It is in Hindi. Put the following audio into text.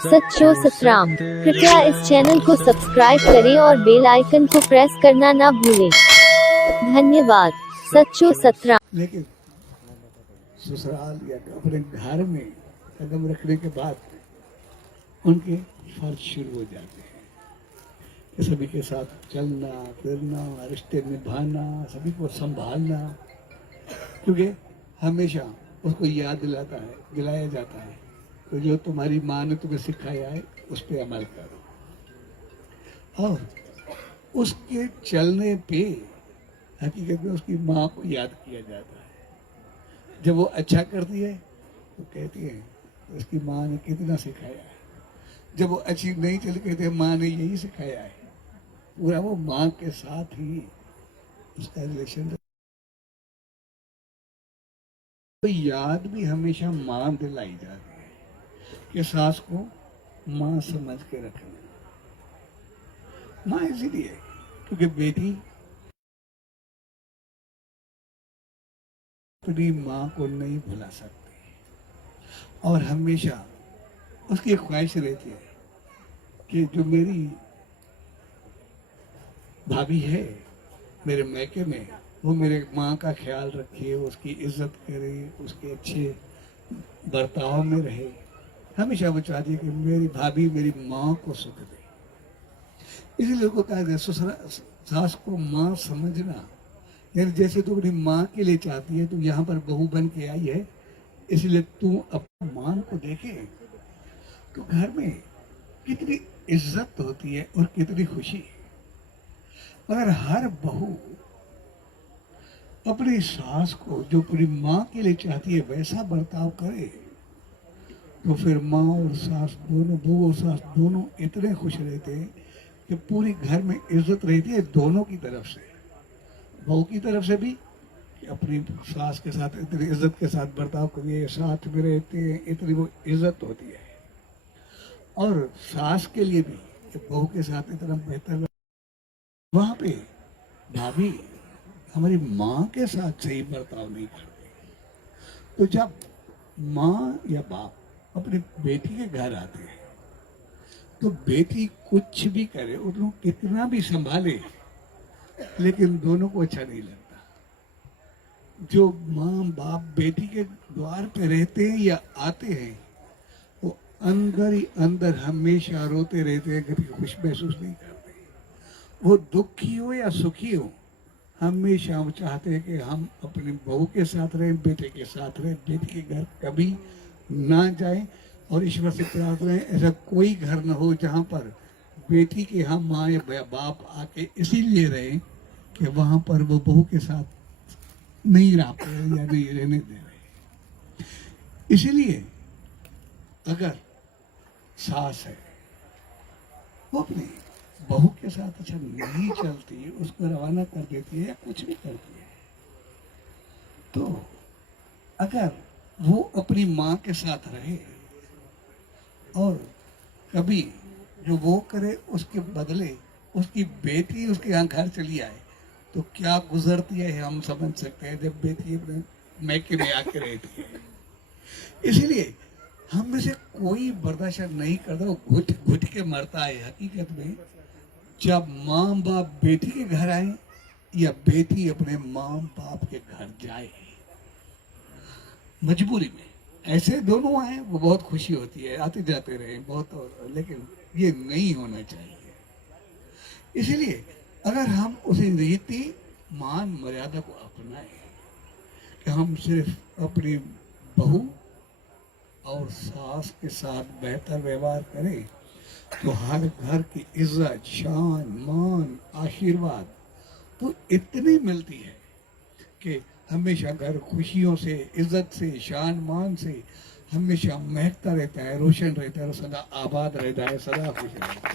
सच्चो सतराम। कृपया इस चैनल को सब्सक्राइब करें और बेल आइकन को प्रेस करना ना भूलें। धन्यवाद। सच्चो सतराम। लेकिन ससुराल या अपने घर में कदम रखने के बाद उनके फर्ज शुरू हो जाते हैं कि सभी के साथ चलना फिरना, रिश्ते निभाना, सभी को संभालना, क्योंकि हमेशा उसको याद दिलाया जाता है तो जो तुम्हारी माँ ने तुम्हें सिखाया है उस पर अमल करो। और उसके चलने पे हकीकत में उसकी माँ को याद किया जाता है। जब वो अच्छा करती है तो कहती है उसकी माँ ने कितना सिखाया है। जब वो अच्छी नहीं चली कहते हैं माँ ने यही सिखाया है। पूरा वो माँ के साथ ही उसका रिलेशन। तो याद भी हमेशा माँ दिलाई जाती है कि सास को माँ समझ के रखना। माँ इसीलिए क्योंकि बेटी अपनी माँ को नहीं भुला सकती और हमेशा उसकी ख्वाहिश रहती है कि जो मेरी भाभी है मेरे मैके में वो मेरे माँ का ख्याल रखे, उसकी इज्जत करे, उसके अच्छे बर्ताव में रहे। हमेशा वो चाहती है कि मेरी भाभी मेरी माँ को सुख दे। इसीलिए उसको कहा गया सास को माँ समझना, यानी जैसे तू अपनी माँ के लिए चाहती है, तू यहाँ पर बहू बन के आई है, इसलिए तू अपनी माँ को देखे तो घर में कितनी इज्जत होती है और कितनी खुशी। अगर हर बहू अपनी सास को जो पूरी माँ के लिए चाहती है वैसा बर्ताव करे तो फिर माँ और सास दोनों, बहू और सास दोनों इतने खुश रहते हैं कि पूरी घर में इज्जत रहती है दोनों की तरफ से। बहू की तरफ से भी कि अपनी सास के साथ इतनी इज्जत के साथ बर्ताव करिए, साथ में रहते हैं, इतनी वो इज्जत होती है। और सास के लिए भी कि बहू के साथ इतना बेहतर। वहाँ पे भाभी हमारी माँ के साथ सही बर्ताव नहीं करते तो जब माँ या बाप अपनी बेटी के घर आते हैं तो बेटी कुछ भी करे, उनको कितना भी संभाले, लेकिन दोनों को अच्छा नहीं लगता। जो माँ बाप बेटी के द्वार पे रहते हैं या आते हैं वो अंदर ही अंदर हमेशा रोते रहते हैं, कभी खुश महसूस नहीं करते। वो दुखी हो या सुखी हो, हमेशा हम चाहते हैं कि हम अपनी बहू के साथ रहें, बेटे के साथ रहें, बेटी के घर कभी ना जाएं। और ईश्वर से प्रार्थना है ऐसा कोई घर न हो जहाँ पर बेटी के यहाँ माँ या बाप आके इसीलिए रहे कि वहाँ पर वो बहू के साथ नहीं रह पाए या नहीं रहने दे रहे। इसीलिए अगर सास है वो अपनी बहू के साथ अच्छा नहीं चलती, उसको रवाना कर देती है या कुछ भी करती है, तो अगर वो अपनी माँ के साथ रहे और कभी जो वो करे उसके बदले उसकी बेटी उसके यहाँ घर चली आए तो क्या गुजरती है हम समझ सकते हैं जब बेटी अपने मैके में आके रहती है। इसीलिए हम में से कोई बर्दाश्त नहीं करता, वो घुट घुट के मरता है। हकीकत में जब माँ बाप बेटी के घर आए या बेटी अपने माँ बाप के घर जाए मजबूरी में, ऐसे दोनों आए वो बहुत खुशी होती है, आते जाते रहे बहुत, लेकिन ये नहीं होना चाहिए। इसलिए अगर हम उसी रीति मान मर्यादा को अपनाएं कि हम सिर्फ अपनी बहू और सास के साथ बेहतर व्यवहार करें तो हर घर की इज्जत, शान, मान, आशीर्वाद तो इतनी मिलती है कि हमेशा घर खुशियों से, इज्जत से, शान मान से हमेशा महकता रहता है, रोशन रहता है, सदा आबाद रहता है, सदा खुश रहता है।